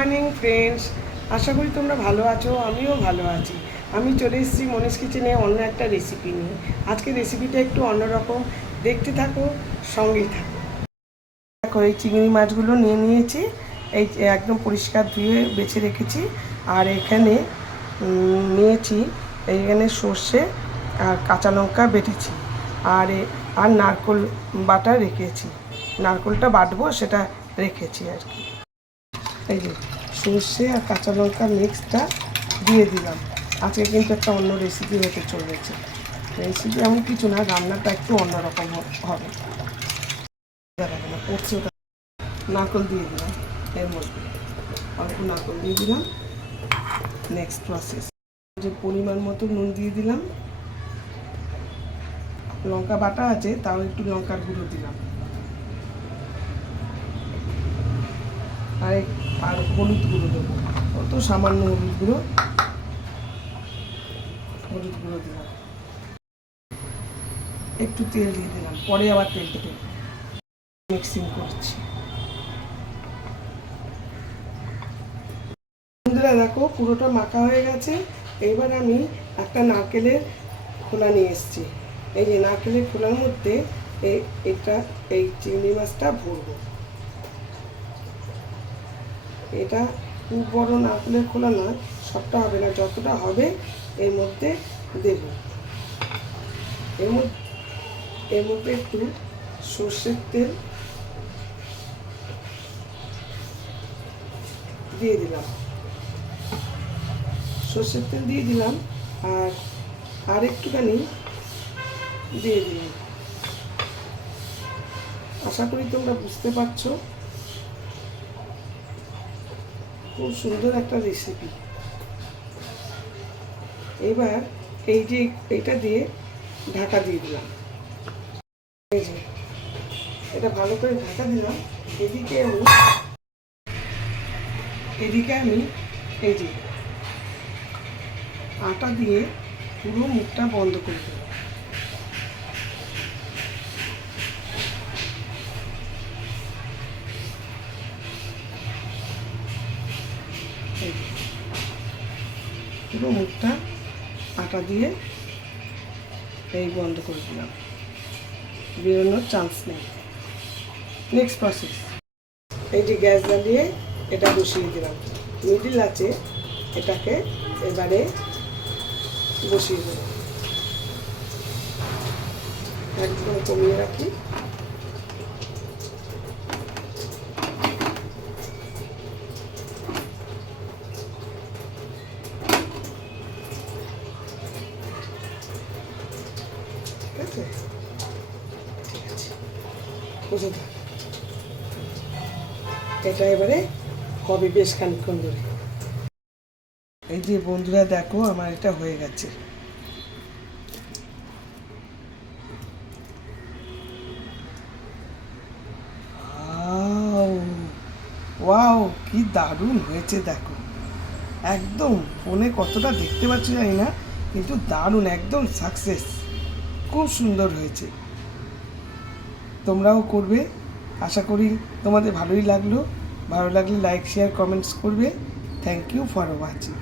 Morning friends, আশা করি তোমরা ভালো আছো। আমিও ভালো আছি। আমি চলে এসেছি মনীষ কিচেনে অন্য একটা রেসিপি নিয়ে। আজকে রেসিপিটা একটু অন্যরকম, দেখতে থাকো, সঙ্গেই থাকো। দেখো, এই চিংড়ি মাছগুলো নিয়ে নিয়েছি, এই একদম পরিষ্কার ধুয়ে বেছে রেখেছি। আর এখানে নিয়েছি, এইখানে সর্ষে আর কাঁচা লঙ্কা বেটেছি, আর নারকোল বাটা রেখেছি। নারকোলটা বাটবো সেটা রেখেছি আর কি। এই যে সর্ষে আর কাঁচা লঙ্কার মিক্সটা দিয়ে দিলাম। আজকে কিন্তু একটা অন্য রেসিপি হতে চলেছে। রেসিপি এমন কিছু না, রান্নাটা একটু অন্যরকম হবে। করছি ওটা। নারকোল দিয়ে দিলাম, এর মধ্যে অল্প নারকোল দিয়ে দিলাম। নেক্সট প্রসেস, যে পরিমাণ মতো নুন দিয়ে দিলাম। লঙ্কা বাটা আছে, তাও একটু লঙ্কার গুঁড়ো দিলাম। আর হলুদ গুঁড়ো দেবো, অত সামান্য হলুদ গুঁড়ো দিলাম। একটু তেল দিয়ে দিলাম, পরে আবার তেলটা দেবো। মিক্সিং করছি। বন্ধুরা দেখো, পুরোটা মাখা হয়ে গেছে। এইবার আমি একটা নারকেলের খোলা নিয়ে এসেছি। এই যে নারকেলের খোলার মধ্যে এই চিংড়ি মাছটা ভরবো। এটা খুব বড় নারকেলের খোলা না, সবটা হবে না, যতটা হবে এর মধ্যে দেব। এর মধ্যে একটু সর্ষের তেল দিয়ে দিলাম। সর্ষের তেল দিয়ে দিলাম, আর একটুখানি দিয়ে দিলাম। আশা করি তোমরা বুঝতে পারছো। খুব সুন্দর একটা রেসিপি। এবার এইটা দিয়ে ঢাকা দিয়ে দিলাম। এই যে এটা ভালো করে ঢাকা দিলাম। এদিকে আমি এই যে আটা দিয়ে পুরো মুখটা বন্ধ করে দেব। পুরো মুখটা আটা দিয়ে এই বন্ধ করে দিলাম, বেরোনোর চান্স নেই। নেক্সট প্রসেস, এই যে গ্যাস জ্বালিয়ে এটা বসিয়ে দিলাম। মিডিল আছে, এটাকে এবারে বসিয়ে দেব। একদম কমিয়ে রাখি। ঠিক আছে, বুঝে থাক। এটা এবারে হবে বেশ খানিকক্ষণ ধরে। এই যে বন্ধুরা দেখো, আমার এটা হয়ে গেছে। ওয়াও, কি দারুণ হয়েছে দেখো। একদম ফোনে কতটা দেখতে পাচ্ছি জানি না, কিন্তু দারুণ, একদম সাকসেস। খুব সুন্দর হয়েছে। তোমরাও করবে, আশা করি তোমাদের ভালোই লাগলো। ভালো লাগলে লাইক, শেয়ার, কমেন্টস করবে। Thank you for watching.